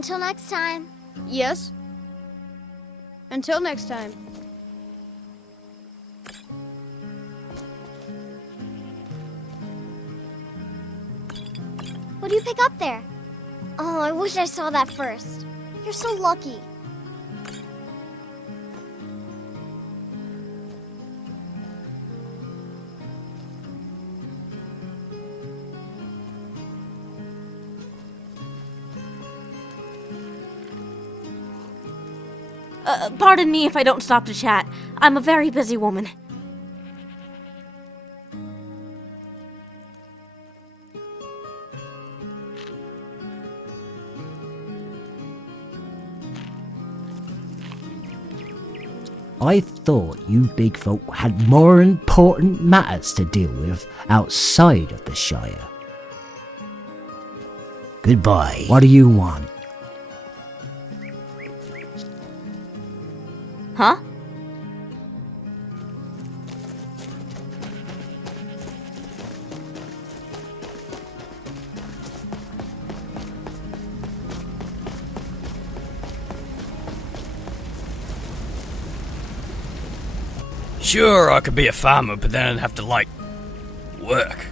Until next time. Yes. Until next time. What do you pick up there? Oh, I wish I saw that first. You're so lucky. Pardon me if I don't stop to chat. I'm a very busy woman. I thought you big folk had more important matters to deal with outside of the Shire. Goodbye. What do you want? Huh? Sure, I could be a farmer, but then I'd have to, like, work.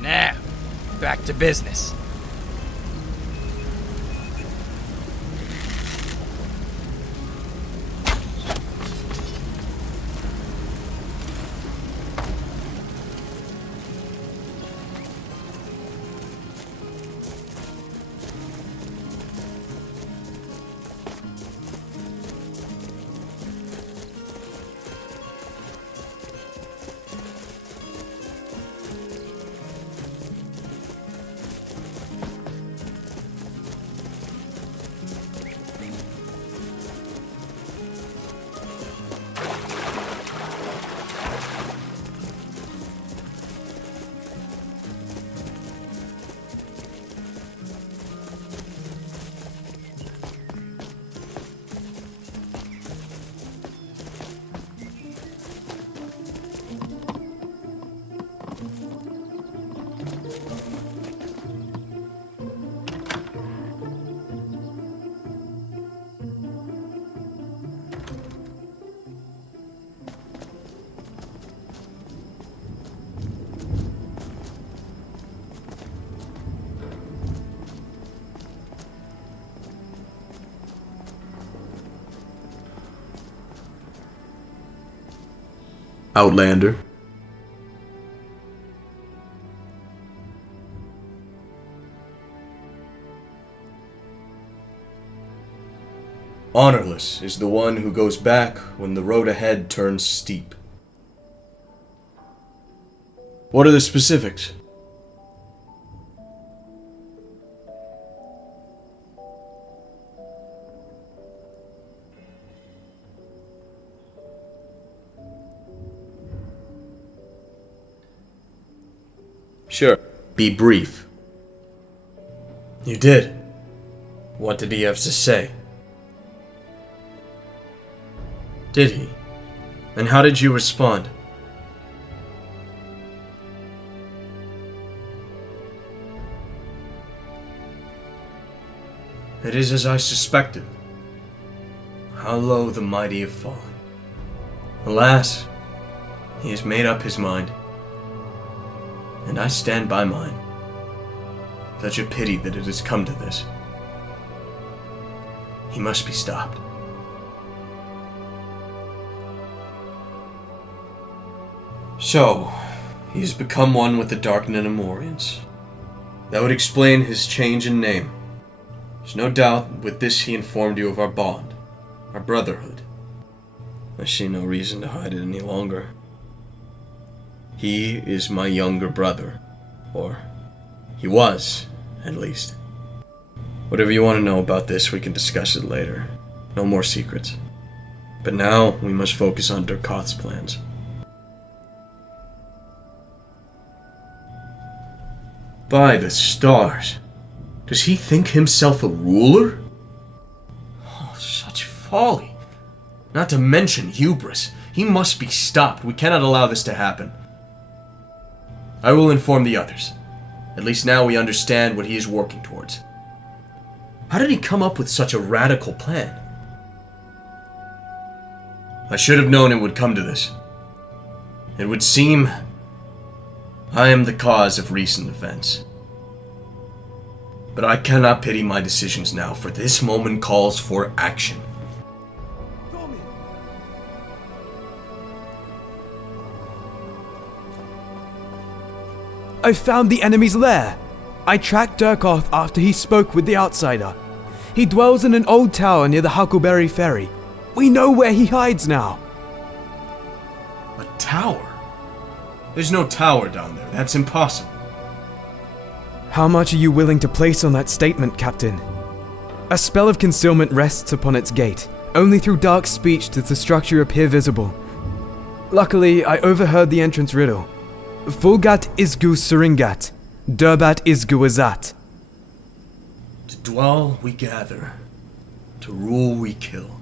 Now, back to business. Outlander. Honorless is the one who goes back when the road ahead turns steep. What are the specifics? Sure. Be brief. You did? What did he have to say? Did he? And how did you respond? It is as I suspected. How low the mighty have fallen. Alas, he has made up his mind. And I stand by mine. Such a pity that it has come to this. He must be stopped. So, he has become one with the Dark Nenamorians. That would explain his change in name. There's no doubt with this he informed you of our bond, our brotherhood. I see no reason to hide it any longer. He is my younger brother. Or, he was, at least. Whatever you want to know about this, we can discuss it later. No more secrets. But now, we must focus on Durkoth's plans. By the stars! Does he think himself a ruler? Oh, such folly. Not to mention hubris. He must be stopped. We cannot allow this to happen. I will inform the others. At least now we understand what he is working towards. How did he come up with such a radical plan? I should have known it would come to this. It would seem I am the cause of recent events. But I cannot pity my decisions now, for this moment calls for action. I found the enemy's lair. I tracked Durkoth after he spoke with the outsider. He dwells in an old tower near the Huckleberry Ferry. We know where he hides now. A tower? There's no tower down there. That's impossible. How much are you willing to place on that statement, Captain? A spell of concealment rests upon its gate. Only through dark speech does the structure appear visible. Luckily, I overheard the entrance riddle. Fulgat Isgu Suringat, Durbat Isgu Azat. To dwell we gather, to rule we kill.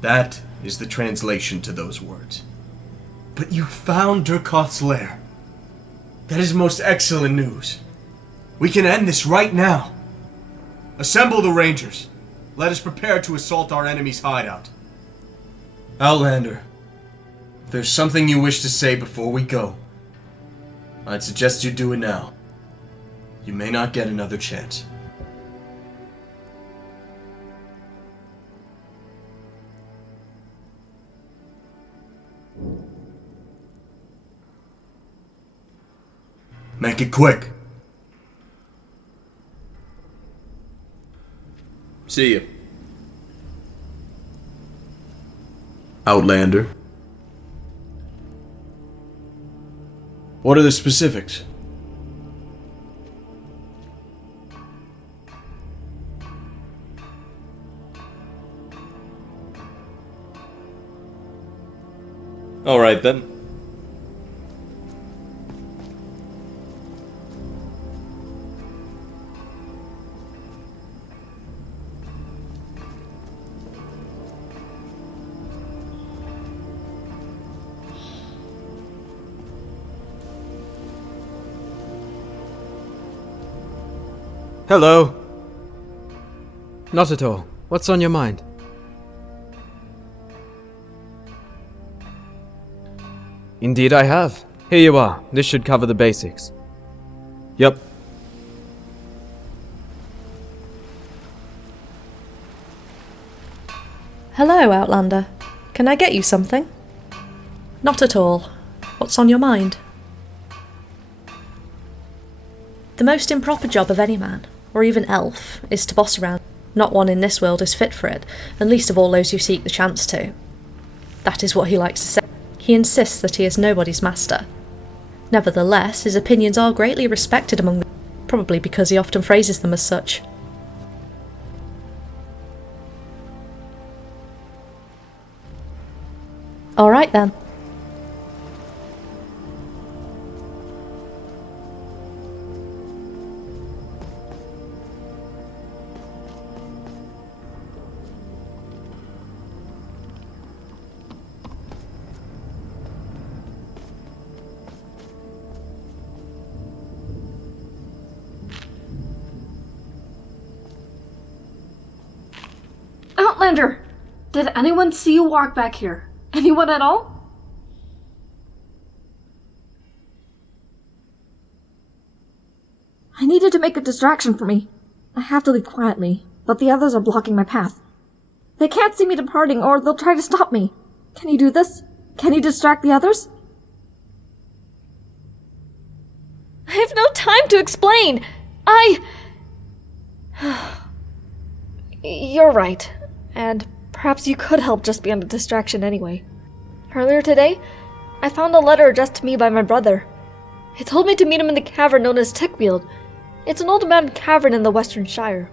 That is the translation to those words. But you found Durkoth's lair. That is most excellent news. We can end this right now. Assemble the Rangers. Let us prepare to assault our enemy's hideout. Outlander, if there's something you wish to say before we go, I'd suggest you do it now. You may not get another chance. Make it quick. See you. Outlander. What are the specifics? All right then. Hello. Not at all. What's on your mind? Indeed I have. Here you are. This should cover the basics. Yep. Hello, Outlander. Can I get you something? Not at all. What's on your mind? The most improper job of any man, or even elf, is to boss around. Not one in this world is fit for it, and least of all those who seek the chance to. That is what he likes to say. He insists that he is nobody's master. Nevertheless, his opinions are greatly respected among them, probably because he often phrases them as such. Alright then. Outlander! Did anyone see you walk back here? Anyone at all? I needed to make a distraction for me. I have to leave quietly, but the others are blocking my path. They can't see me departing or they'll try to stop me. Can you do this? Can you distract the others? I have no time to explain. You're right. And perhaps you could help just beyond a distraction anyway. Earlier today, I found a letter addressed to me by my brother. He told me to meet him in the cavern known as Tickfield. It's an old abandoned cavern in the Western Shire.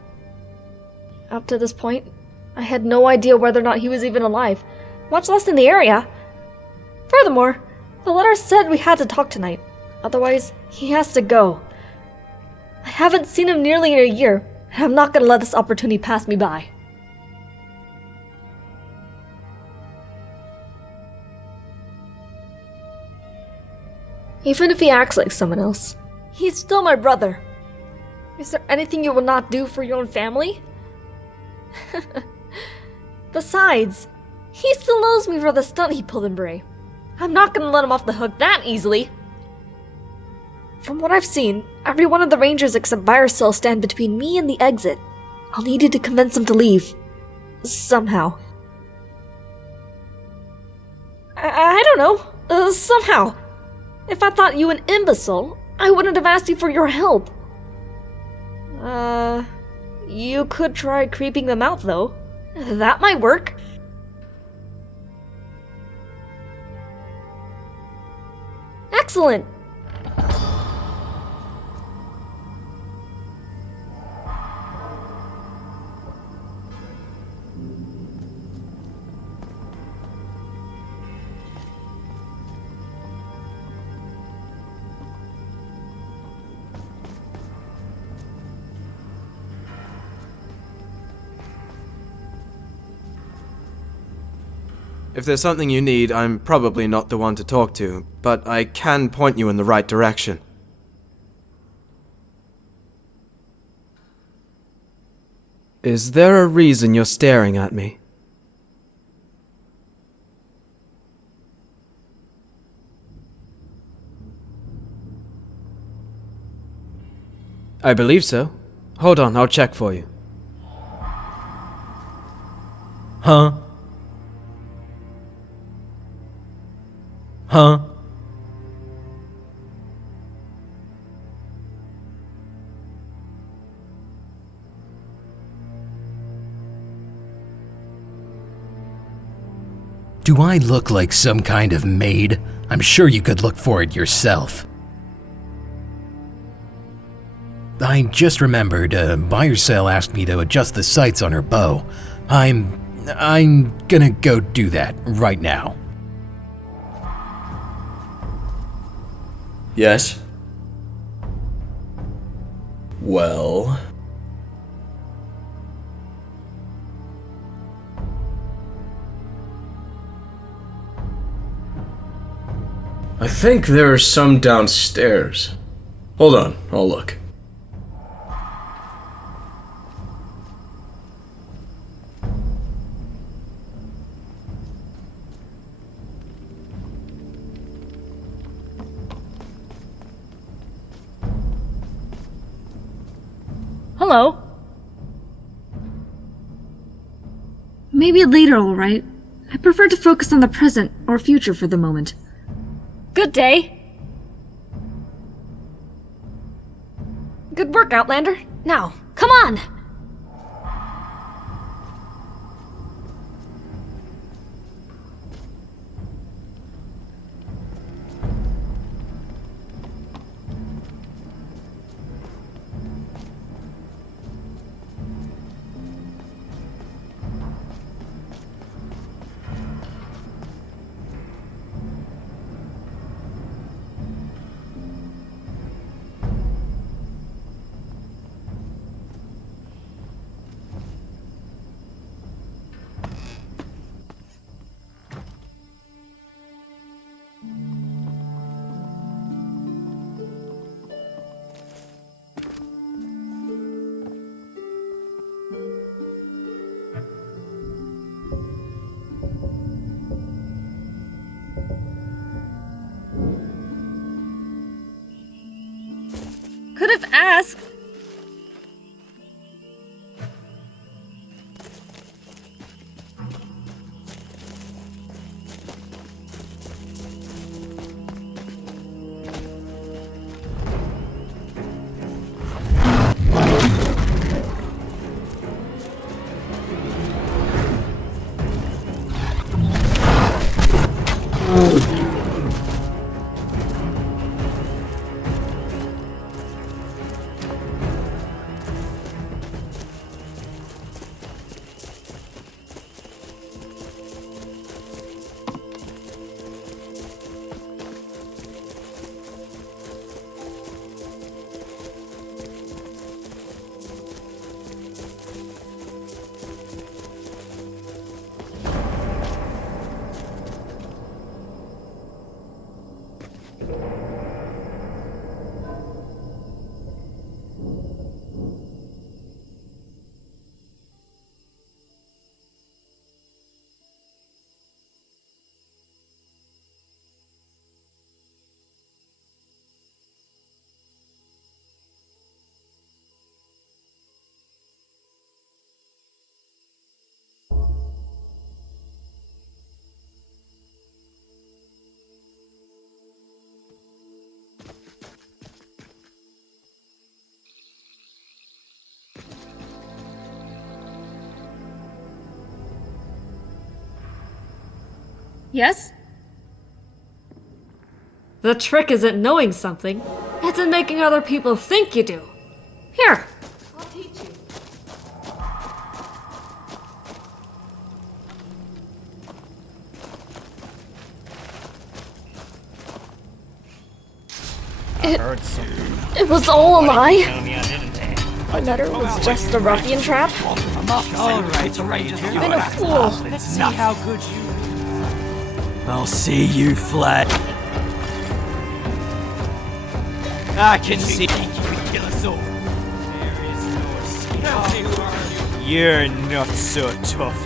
Up to this point, I had no idea whether or not he was even alive, much less in the area. Furthermore, the letter said we had to talk tonight. Otherwise, he has to go. I haven't seen him nearly in a year, and I'm not gonna let this opportunity pass me by. Even if he acts like someone else, he's still my brother. Is there anything you will not do for your own family? Besides, he still owes me for the stunt he pulled in Bray. I'm not gonna let him off the hook that easily. From what I've seen, every one of the rangers except Viruscell stand between me and the exit. I'll need you to convince him to leave. Somehow. I don't know. Somehow. If I thought you an imbecile, I wouldn't have asked you for your help. You could try creeping them out, though. That might work. Excellent! If there's something you need, I'm probably not the one to talk to, but I can point you in the right direction. Is there a reason you're staring at me? I believe so. Hold on, I'll check for you. Huh? Huh? Do I look like some kind of maid? I'm sure you could look for it yourself. I just remembered, Viruscell asked me to adjust the sights on her bow. I'm gonna go do that right now. Yes? Well... I think there are some downstairs. Hold on, I'll look. Hello. Maybe later, alright? I prefer to focus on the present or future for the moment. Good day. Good work, Outlander. Now, come on! ask. Yes? The trick isn't knowing something, it's in making other people think you do. Here, I'll teach you. It was all a lie. The letter was just a ruffian trap. Alright, I've been a fool. Let's see how good you... I'll see you flat. I can see you can kill us all. There is no escape. You're not so tough.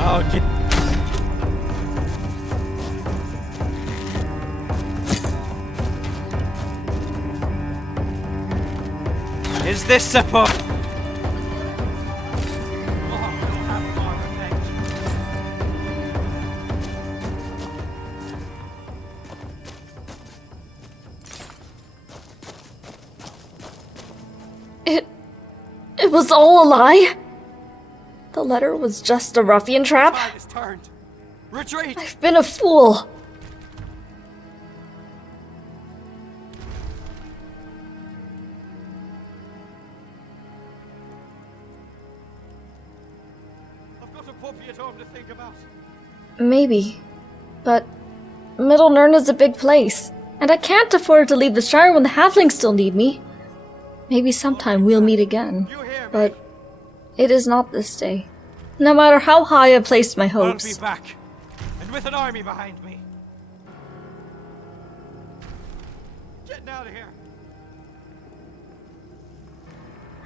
I'll get... Is this supposed... It was all a lie? The letter was just a ruffian trap? Retreat! I've been a fool. I've got a puppy at home to think about. Maybe. But Middle Nirn is a big place, and I can't afford to leave the Shire when the halflings still need me. Maybe sometime we'll meet again, but it is not this day. No matter how high I placed my hopes. I'll be back, and with an army behind me. Getting out of here.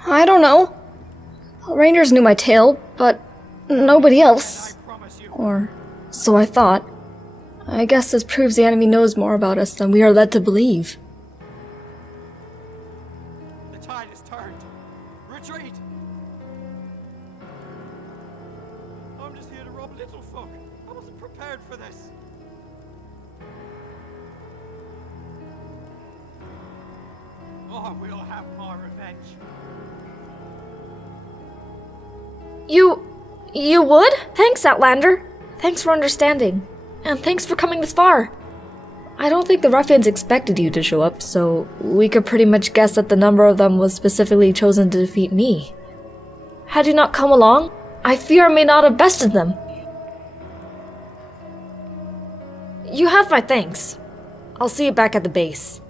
I don't know. Rangers knew my tale, but nobody else. Or so I thought. I guess this proves the enemy knows more about us than we are led to believe. The tide has turned. Retreat! I'm just here to rob little folk. I wasn't prepared for this. Oh, we'll have more revenge. You would? Thanks, Outlander. Thanks for understanding. And thanks for coming this far. I don't think the ruffians expected you to show up, so we could pretty much guess that the number of them was specifically chosen to defeat me. Had you not come along, I fear I may not have bested them. You have my thanks. I'll see you back at the base.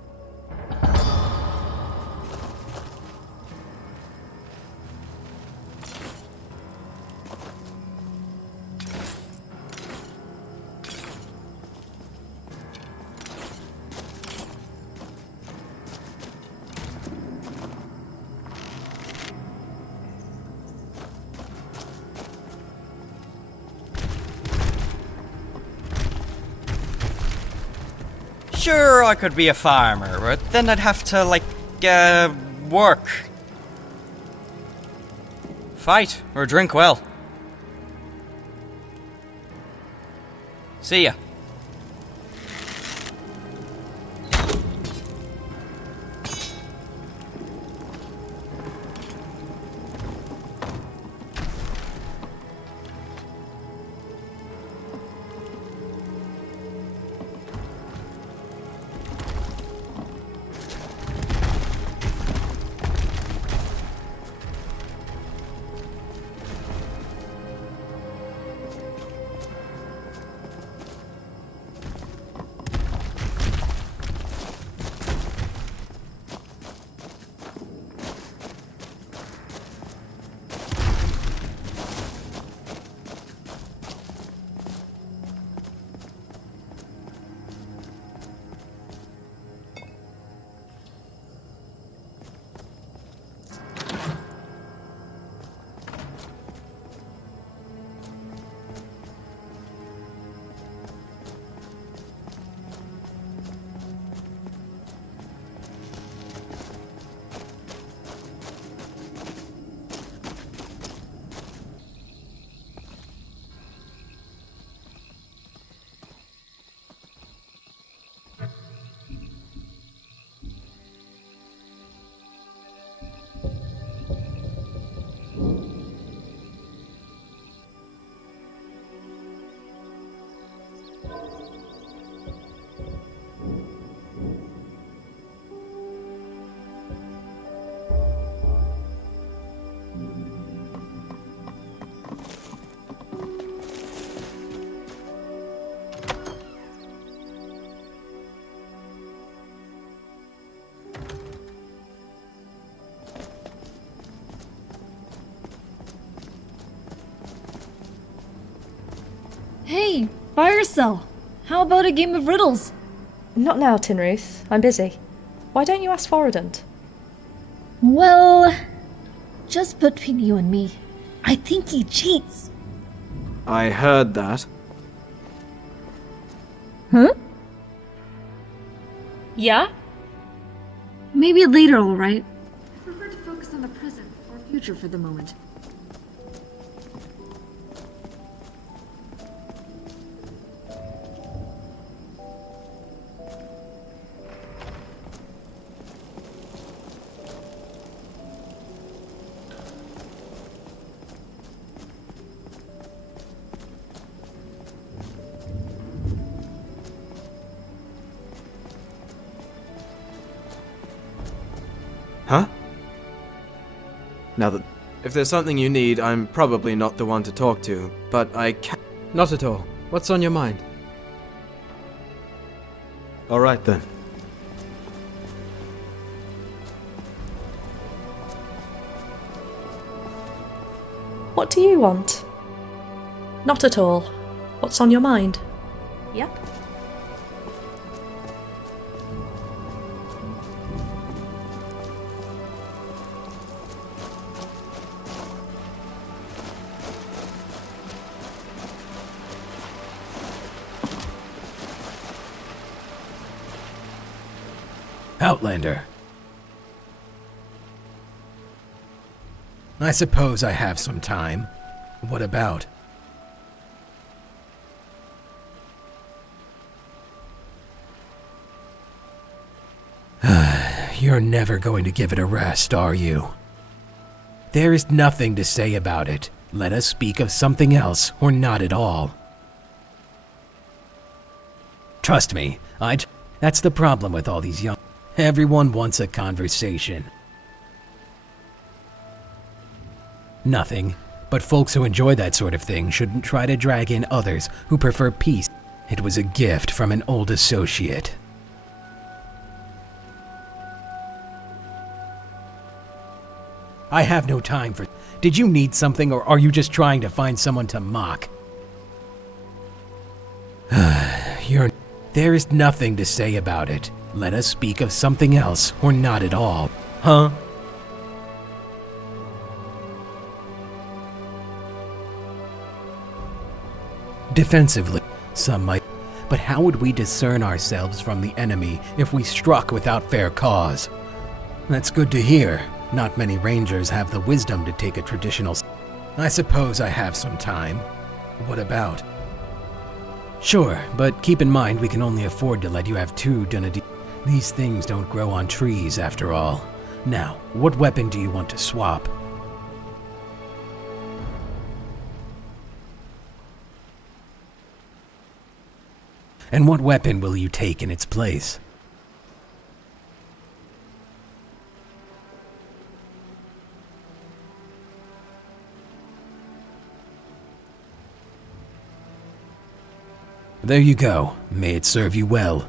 Sure, I could be a farmer, but then I'd have to, like, work. Fight, or drink well. See ya. Hey, fire cell! How about a game of riddles? Not now, Tinruth. I'm busy. Why don't you ask Foradant? Well, just between you and me, I think he cheats. I heard that. Huh? Yeah? Maybe later, alright. I prefer to focus on the present or future for the moment. Huh? Now that... If there's something you need, I'm probably not the one to talk to, but I can... Not at all. What's on your mind? Alright then. What do you want? Not at all. What's on your mind? Yep. Outlander. I suppose I have some time. What about? You're never going to give it a rest, are you? There is nothing to say about it. Let us speak of something else, or not at all. Trust me, that's the problem with all these young... Everyone wants a conversation. Nothing, but folks who enjoy that sort of thing shouldn't try to drag in others who prefer peace. It was a gift from an old associate. I have no time for... Did you need something, or are you just trying to find someone to mock? There is nothing to say about it. Let us speak of something else, or not at all. Huh? Defensively, some might, But how would we discern ourselves from the enemy if we struck without fair cause? That's good to hear. Not many rangers have the wisdom to take a traditional... I suppose I have some time. What about? Sure, but keep in mind we can only afford to let you have 2 Dunedin. These things don't grow on trees after all. Now, what weapon do you want to swap? And what weapon will you take in its place? There you go. May it serve you well.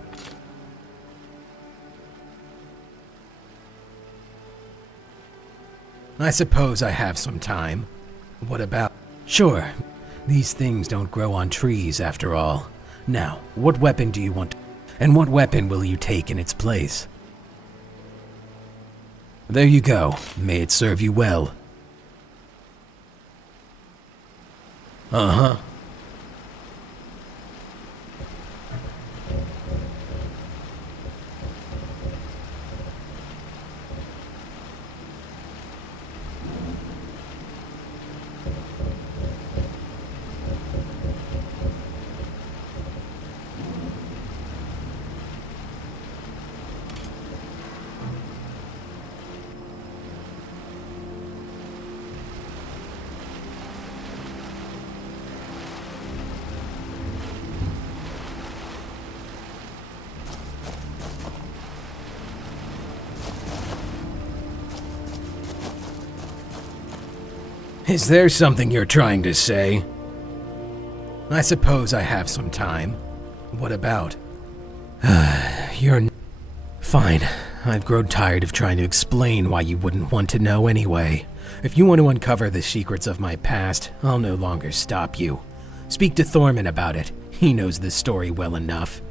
I suppose I have some time. What about? Sure. These things don't grow on trees after all. Now, what weapon do you want? And what weapon will you take in its place? There you go. May it serve you well. Uh-huh. Is there something you're trying to say? I suppose I have some time. What about? Fine. I've grown tired of trying to explain why you wouldn't want to know anyway. If you want to uncover the secrets of my past, I'll no longer stop you. Speak to Thorman about it. He knows the story well enough.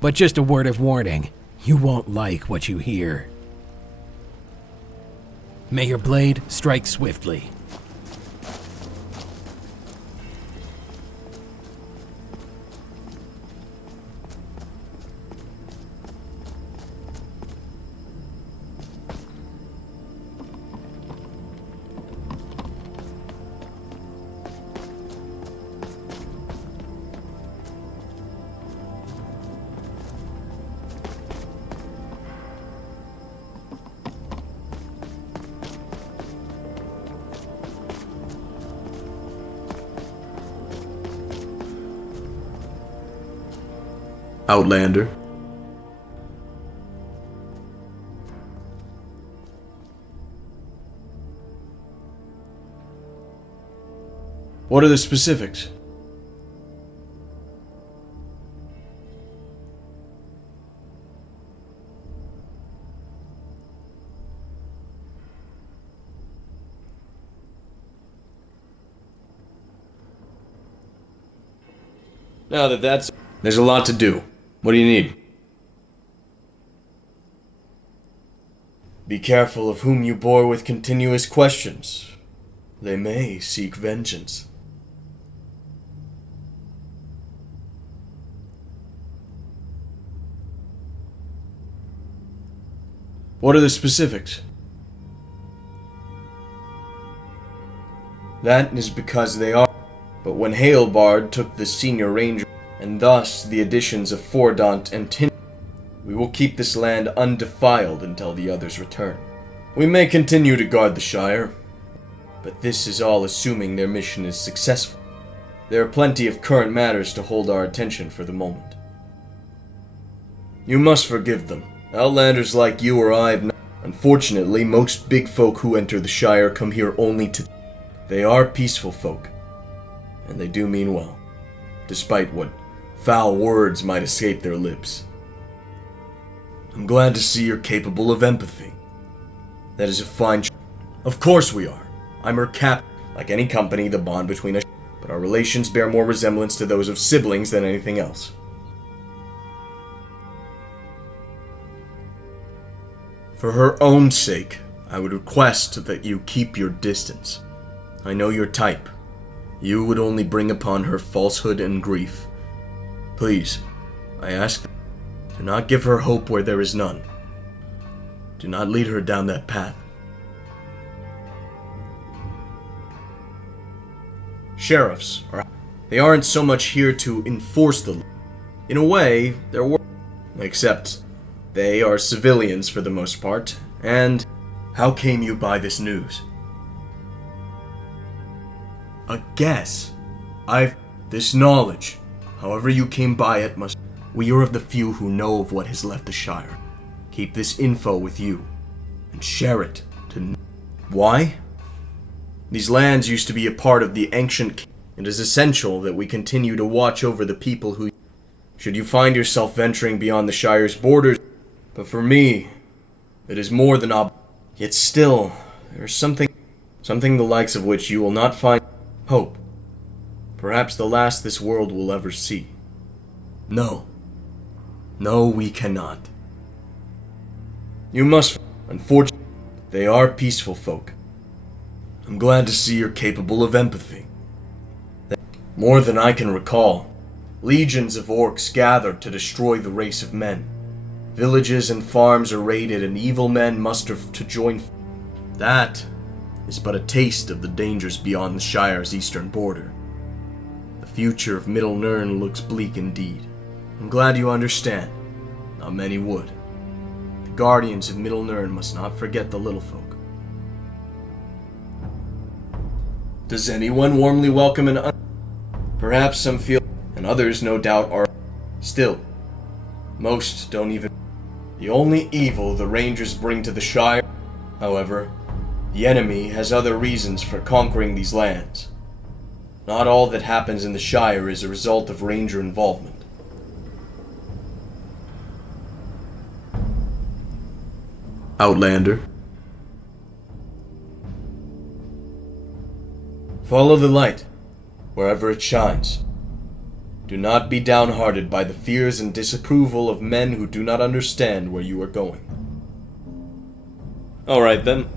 But just a word of warning, you won't like what you hear. May your blade strike swiftly. Outlander. What are the specifics? Now that's... There's a lot to do. What do you need? Be careful of whom you bore with continuous questions. They may seek vengeance. What are the specifics? That is because they are. But when Halebard took the senior ranger, and thus the additions of Fordaunt and Tin, we will keep this land undefiled until the others return. We may continue to guard the Shire, but this is all assuming their mission is successful. There are plenty of current matters to hold our attention for the moment. You must forgive them. Outlanders like you or I have not. Unfortunately, most big folk who enter the Shire come here only to... They are peaceful folk, and they do mean well, despite what foul words might escape their lips. I'm glad to see you're capable of empathy. That is a fine Of course we are. I'm her cap. Like any company, the bond between us, but our relations bear more resemblance to those of siblings than anything else. For her own sake, I would request that you keep your distance. I know your type. You would only bring upon her falsehood and grief. Please, I ask, do not give her hope where there is none. Do not lead her down that path. Sheriffs they aren't so much here to enforce the law. In a way, they're except they are civilians for the most part. And how came you by this news? A guess. This knowledge, however you came by it, we are of the few who know of what has left the Shire. Keep this info with you, and share it to... Why? These lands used to be a part of the ancient... It is essential that we continue to watch over the people who... Should you find yourself venturing beyond the Shire's borders... But for me, it is more than Yet still, there is something the likes of which you will not find... Hope. Perhaps the last this world will ever see. No. No, we cannot. You must... Unfortunately, they are peaceful folk. I'm glad to see you're capable of empathy. More than I can recall, legions of orcs gathered to destroy the race of men. Villages and farms are raided and evil men muster to join. That is but a taste of the dangers beyond the Shire's eastern border. The future of Middle Nirn looks bleak indeed. I'm glad you understand. Not many would. The guardians of Middle Nirn must not forget the little folk. Does anyone warmly welcome an Perhaps some feel, and others no doubt are. Still, most don't even. The only evil the Rangers bring to the Shire, however, the enemy has other reasons for conquering these lands. Not all that happens in the Shire is a result of Ranger involvement. Outlander. Follow the light, wherever it shines. Do not be downhearted by the fears and disapproval of men who do not understand where you are going. Alright then.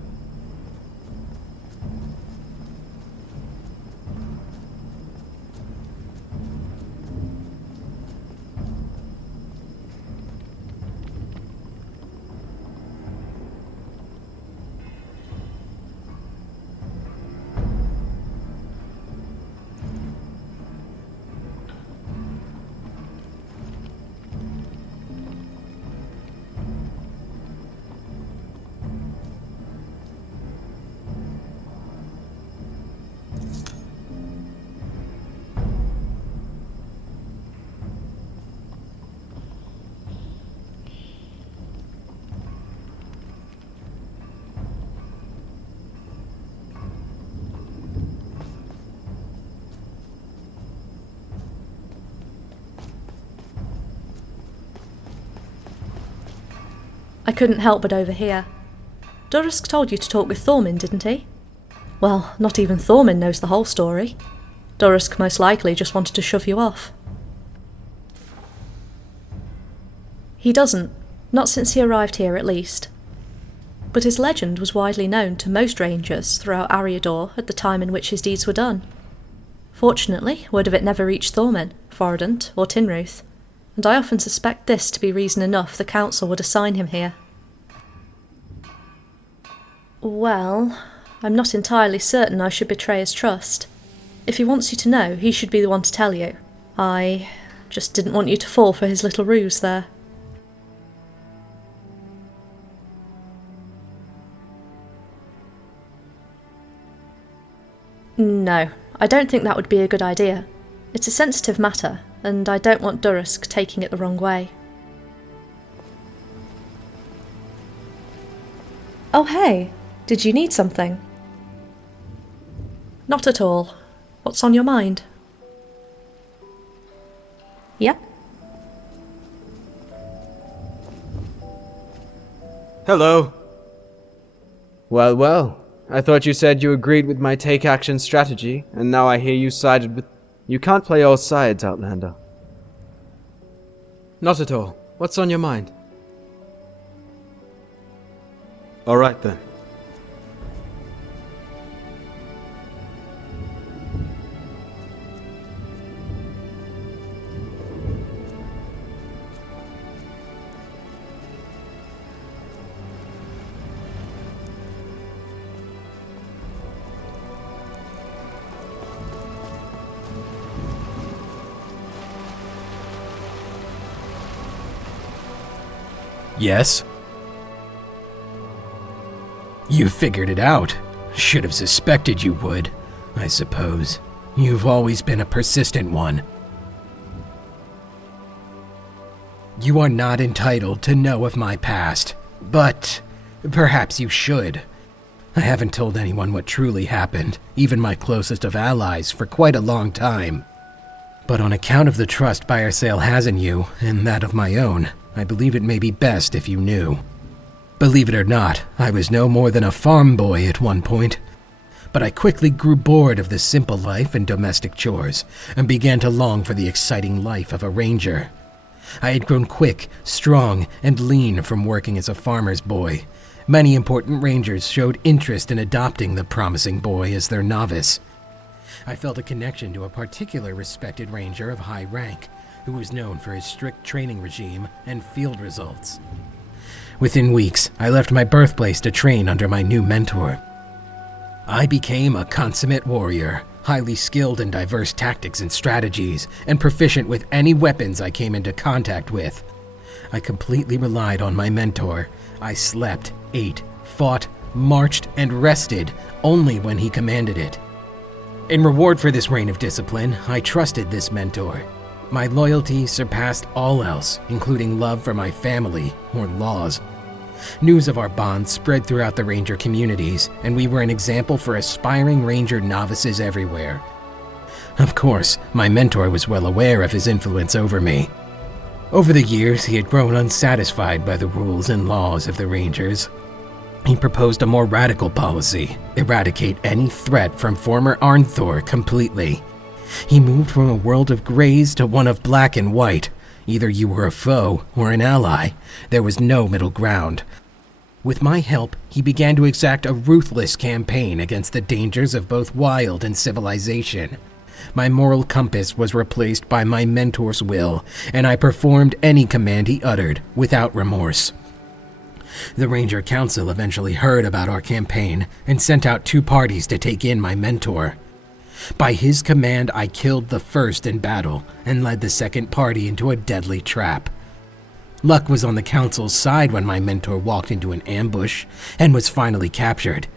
I couldn't help but overhear. Durusk told you to talk with Thormin, didn't he? Well, not even Thormin knows the whole story. Durusk most likely just wanted to shove you off. He doesn't, not since he arrived here at least. But his legend was widely known to most rangers throughout Ariador at the time in which his deeds were done. Fortunately, word of it never reached Thormin, Forodant, or Tinruth, and I often suspect this to be reason enough the council would assign him here. Well, I'm not entirely certain I should betray his trust. If he wants you to know, he should be the one to tell you. I just didn't want you to fall for his little ruse there. No, I don't think that would be a good idea. It's a sensitive matter, and I don't want Durusk taking it the wrong way. Oh hey, did you need something? Not at all. What's on your mind? Yep. Hello. Well, well. I thought you said you agreed with my take-action strategy, and now I hear you sided with... You can't play all sides, Outlander. Not at all. What's on your mind? Alright then. Yes? You figured it out. Should have suspected you would, I suppose. You've always been a persistent one. You are not entitled to know of my past, but perhaps you should. I haven't told anyone what truly happened, even my closest of allies, for quite a long time. But on account of the trust Buyer Sale has in you, and that of my own, I believe it may be best if you knew. Believe it or not, I was no more than a farm boy at one point. But I quickly grew bored of the simple life and domestic chores, and began to long for the exciting life of a ranger. I had grown quick, strong, and lean from working as a farmer's boy. Many important rangers showed interest in adopting the promising boy as their novice. I felt a connection to a particular respected ranger of high rank, who was known for his strict training regime and field results. Within weeks, I left my birthplace to train under my new mentor. I became a consummate warrior, highly skilled in diverse tactics and strategies, and proficient with any weapons I came into contact with. I completely relied on my mentor. I slept, ate, fought, marched, and rested only when he commanded it. In reward for this reign of discipline, I trusted this mentor. My loyalty surpassed all else, including love for my family or laws. News of our bond spread throughout the ranger communities, and we were an example for aspiring ranger novices everywhere. Of course, my mentor was well aware of his influence over me. Over the years, he had grown unsatisfied by the rules and laws of the rangers. He proposed a more radical policy: eradicate any threat from former Arnthor completely. He moved from a world of grays to one of black and white. Either you were a foe or an ally. There was no middle ground. With my help, he began to exact a ruthless campaign against the dangers of both wild and civilization. My moral compass was replaced by my mentor's will, and I performed any command he uttered without remorse. The Ranger Council eventually heard about our campaign and sent out 2 parties to take in my mentor. By his command, I killed the first in battle and led the second party into a deadly trap. Luck was on the council's side when my mentor walked into an ambush and was finally captured.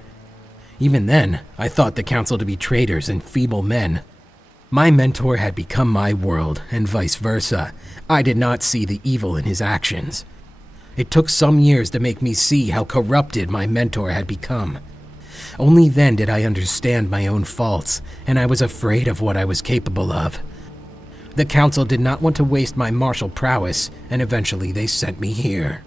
Even then, I thought the council to be traitors and feeble men. My mentor had become my world, and vice versa. I did not see the evil in his actions. It took some years to make me see how corrupted my mentor had become. Only then did I understand my own faults, and I was afraid of what I was capable of. The council did not want to waste my martial prowess, and eventually they sent me here.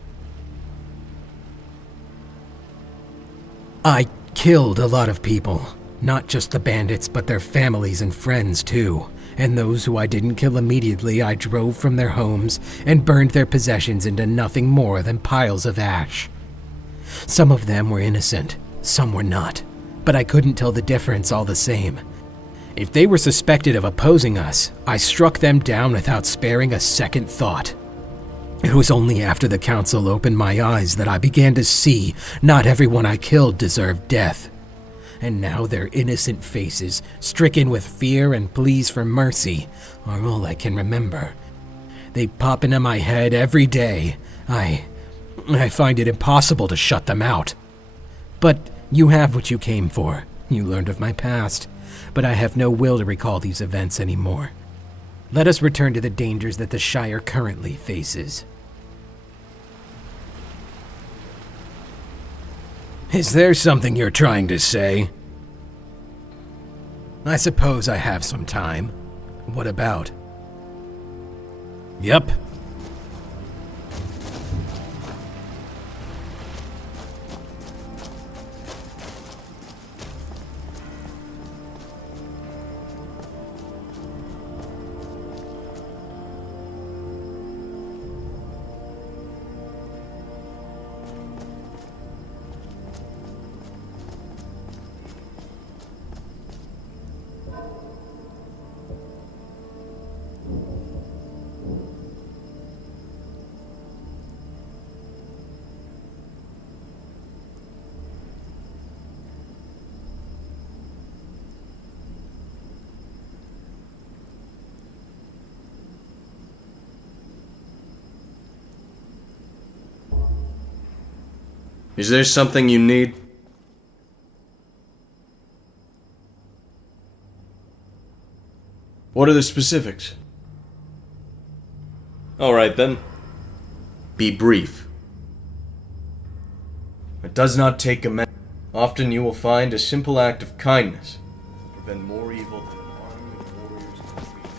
I killed a lot of people, not just the bandits, but their families and friends too. And those who I didn't kill immediately, I drove from their homes and burned their possessions into nothing more than piles of ash. Some of them were innocent, some were not, but I couldn't tell the difference all the same. If they were suspected of opposing us, I struck them down without sparing a second thought. It was only after the council opened my eyes that I began to see not everyone I killed deserved death. And now their innocent faces, stricken with fear and pleas for mercy, are all I can remember. They pop into my head every day. I find it impossible to shut them out. But you have what you came for. You learned of my past, but I have no will to recall these events anymore. Let us return to the dangers that the Shire currently faces. Is there something you're trying to say? I suppose I have some time. What about? Yep. Is there something you need? What are the specifics? Alright then. Be brief. It does not take a man. Often you will find a simple act of kindness prevent more evil than an army of warriors of the field.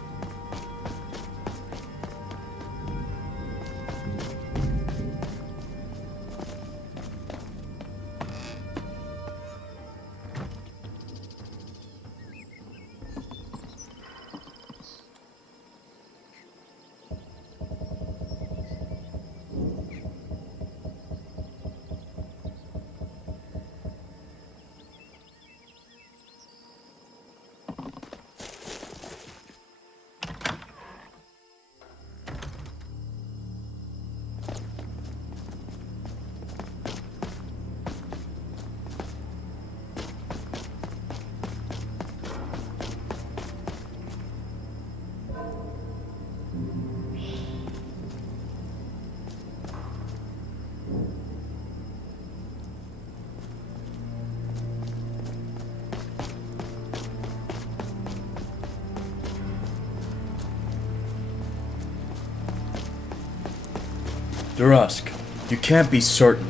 Durusk, you can't be certain.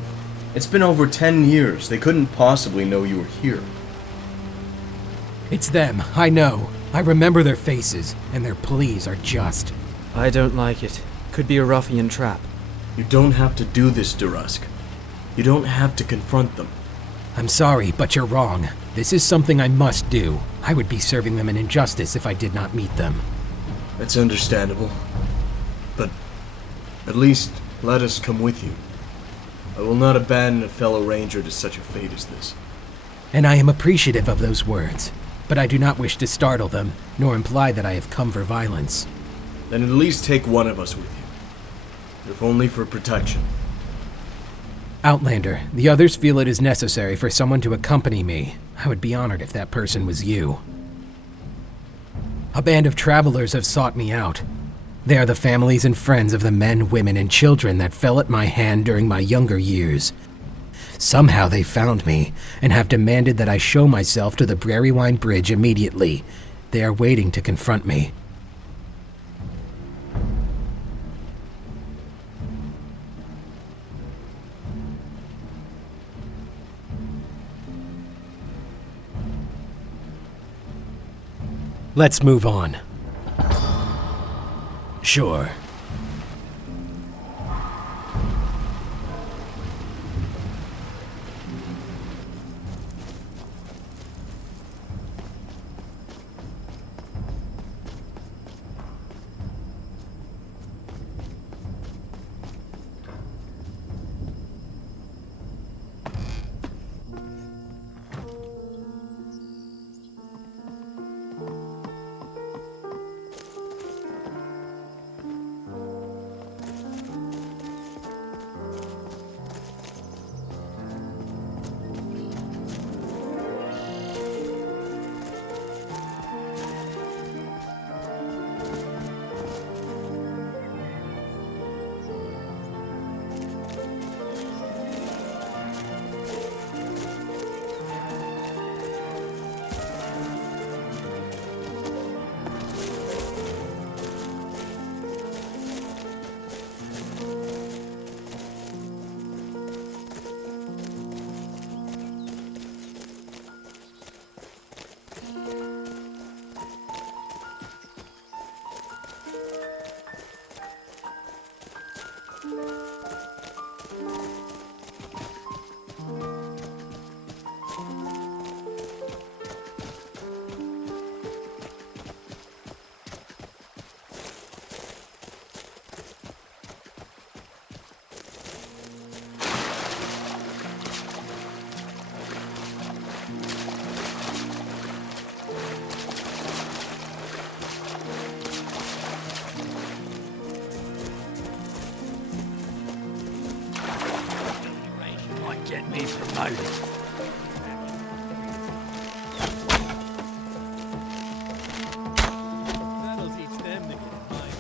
It's been over 10 years. They couldn't possibly know you were here. It's them, I know. I remember their faces, and their pleas are just. I don't like it. Could be a ruffian trap. You don't have to do this, Durusk. You don't have to confront them. I'm sorry, but you're wrong. This is something I must do. I would be serving them an injustice if I did not meet them. That's understandable. But at least let us come with you. I will not abandon a fellow ranger to such a fate as this. And I am appreciative of those words, but I do not wish to startle them, nor imply that I have come for violence. Then at least take one of us with you, if only for protection. Outlander, the others feel it is necessary for someone to accompany me. I would be honored if that person was you. A band of travelers have sought me out. They are the families and friends of the men, women, and children that fell at my hand during my younger years. Somehow they found me, and have demanded that I show myself to the Brarywine Bridge immediately. They are waiting to confront me. Let's move on. Sure. Get me promoted. That'll teach them to get in my way.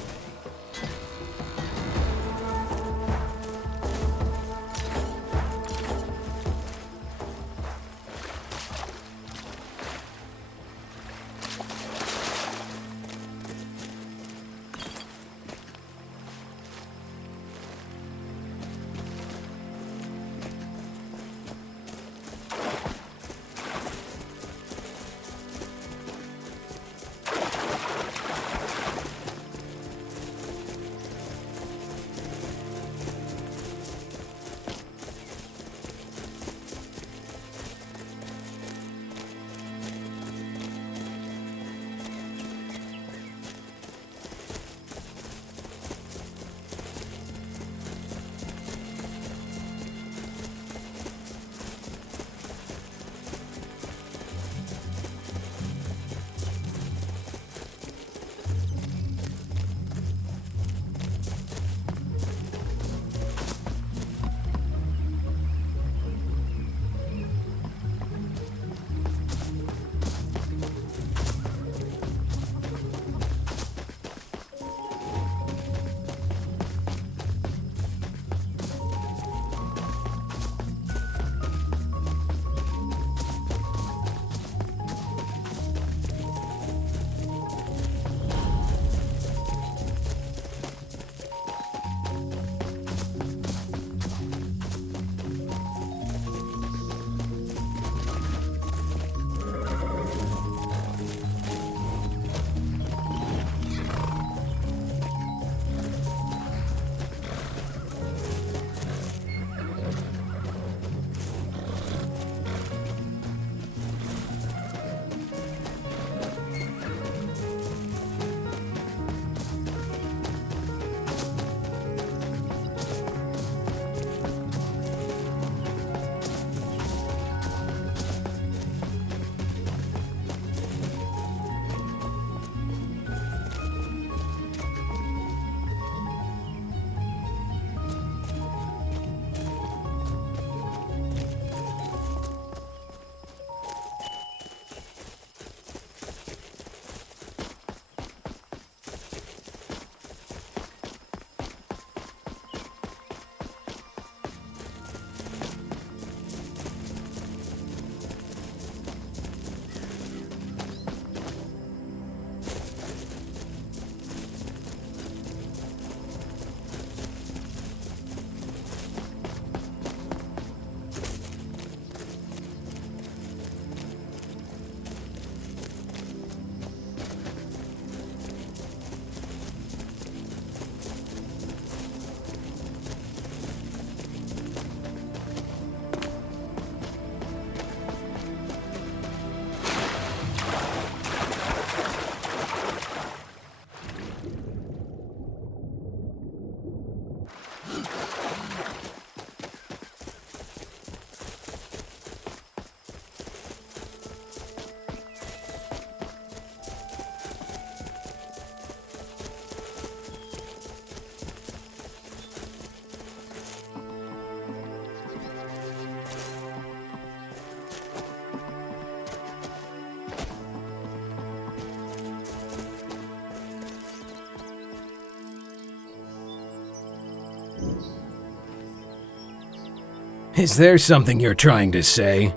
Is there something you're trying to say?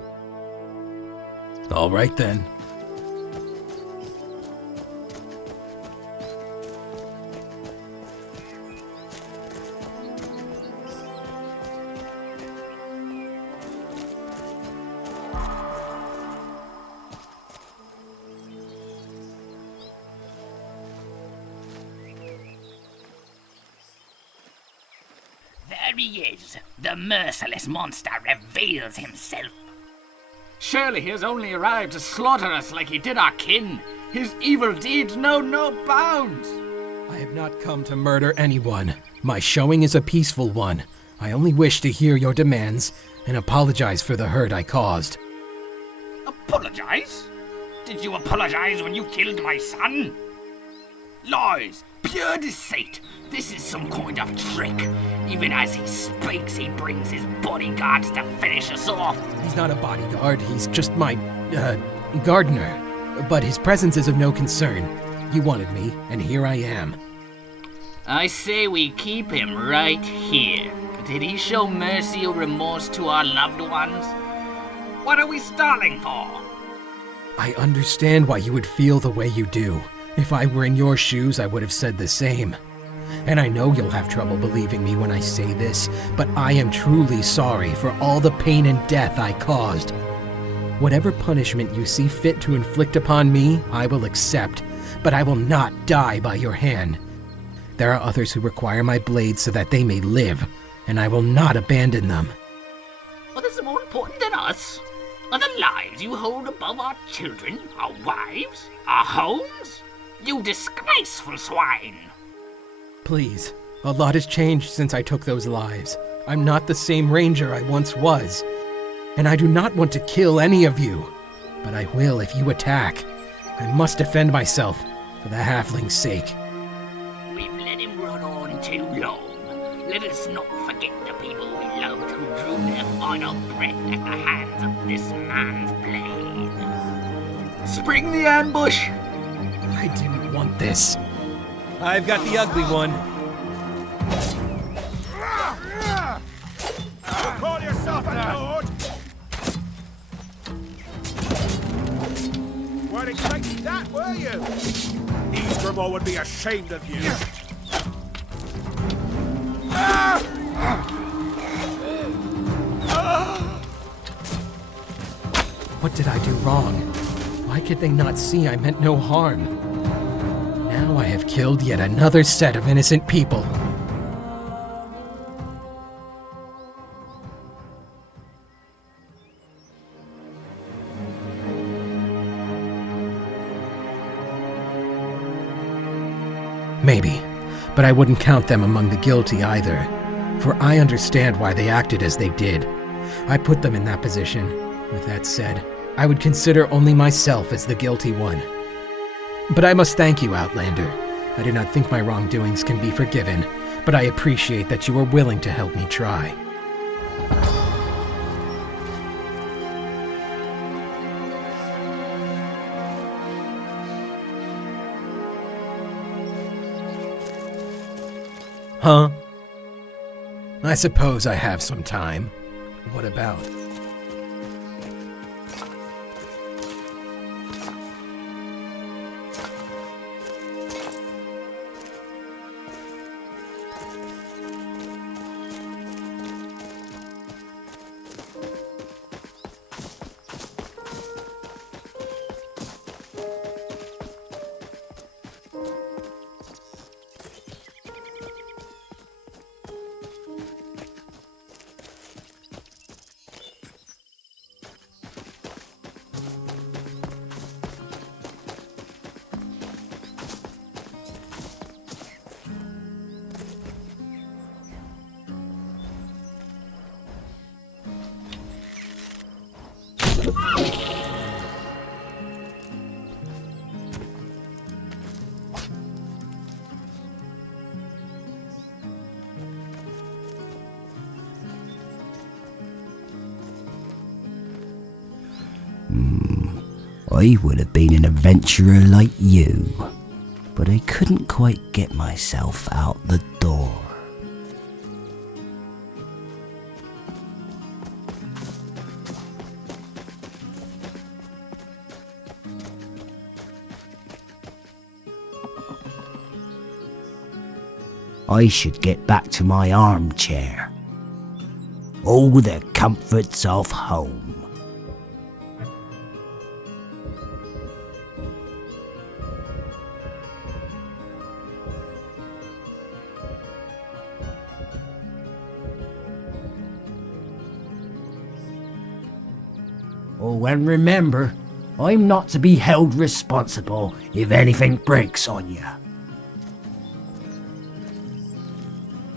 All right then. There he is. The merciless monster reveals himself. Surely he has only arrived to slaughter us like he did our kin. His evil deeds know no bounds. I have not come to murder anyone. My showing is a peaceful one. I only wish to hear your demands and apologize for the hurt I caused. Apologize? Did you apologize when you killed my son? Lies! Pure deceit! This is some kind of trick. Even as he speaks, he brings his bodyguards to finish us off. He's not a bodyguard, he's just my, gardener. But his presence is of no concern. You wanted me, and here I am. I say we keep him right here. Did he show mercy or remorse to our loved ones? What are we stalling for? I understand why you would feel the way you do. If I were in your shoes, I would have said the same. And I know you'll have trouble believing me when I say this, but I am truly sorry for all the pain and death I caused. Whatever punishment you see fit to inflict upon me, I will accept, but I will not die by your hand. There are others who require my blade so that they may live, and I will not abandon them. What is more important than us? Are the lives you hold above our children, our wives, our homes? You disgraceful swine! Please, a lot has changed since I took those lives. I'm not the same ranger I once was. And I do not want to kill any of you. But I will if you attack. I must defend myself, for the halfling's sake. We've let him run on too long. Let us not forget the people we loved who drew their final breath at the hands of this man's blade. Spring the ambush! I didn't want this. I've got the ugly one. Call yourself a lord? Weren't expecting that, were you? Eastermore would be ashamed of you. What did I do wrong? Why could they not see I meant no harm? Now I have killed yet another set of innocent people. Maybe, but I wouldn't count them among the guilty either, for I understand why they acted as they did. I put them in that position. With that said, I would consider only myself as the guilty one. But I must thank you, Outlander. I do not think my wrongdoings can be forgiven, but I appreciate that you are willing to help me try. Huh? I suppose I have some time. What about? I would have been an adventurer like you, but I couldn't quite get myself out the door. I should get back to my armchair. All the comforts of home. Oh, and remember, I'm not to be held responsible if anything breaks on you.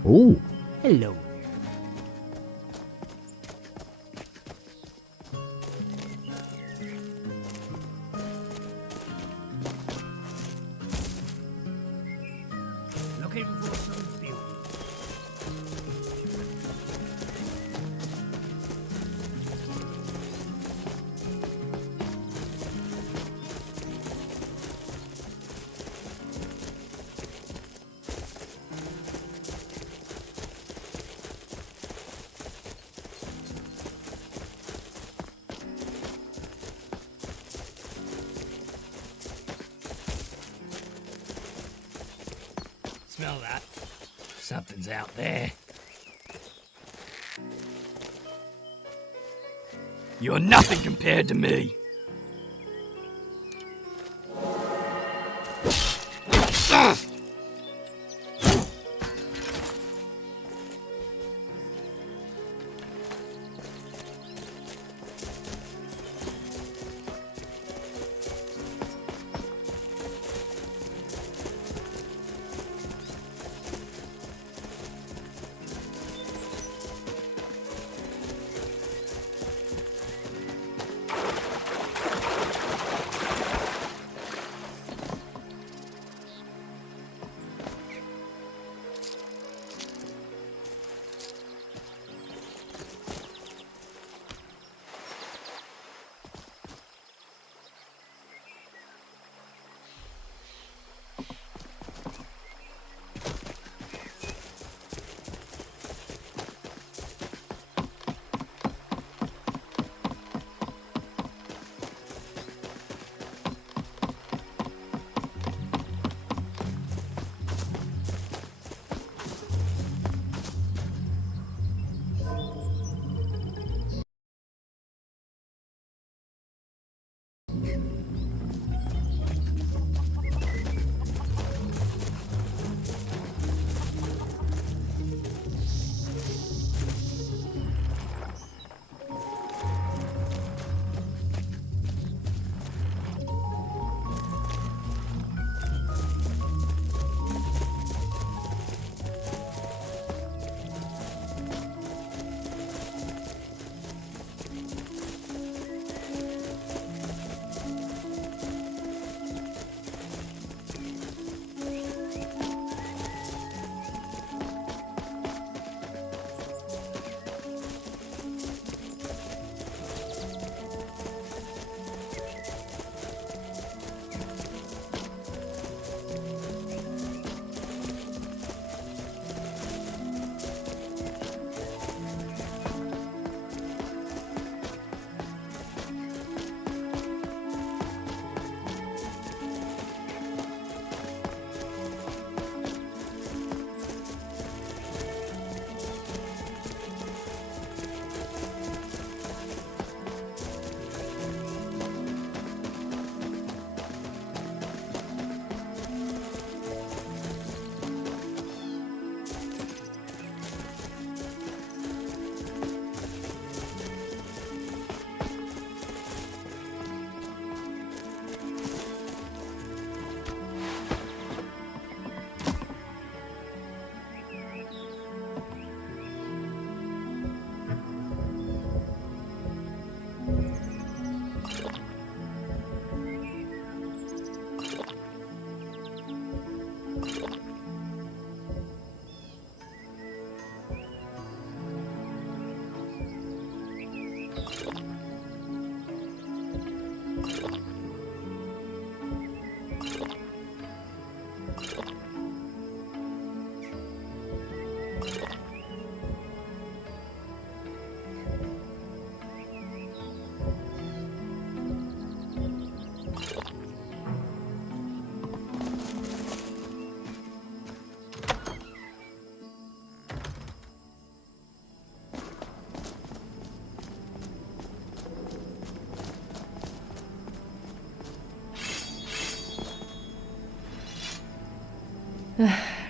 Oh, hello. Looking for some fuel. Smell that? Something's out there. You're nothing compared to me.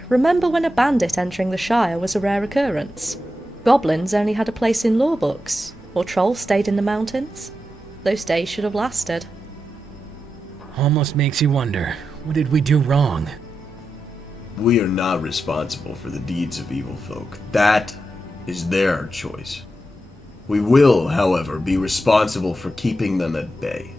remember when a bandit entering the Shire was a rare occurrence? Goblins only had a place in lore books, or trolls stayed in the mountains. Those days should have lasted. Almost makes you wonder, what did we do wrong? We are not responsible for the deeds of evil folk. That is their choice. We will, however, be responsible for keeping them at bay.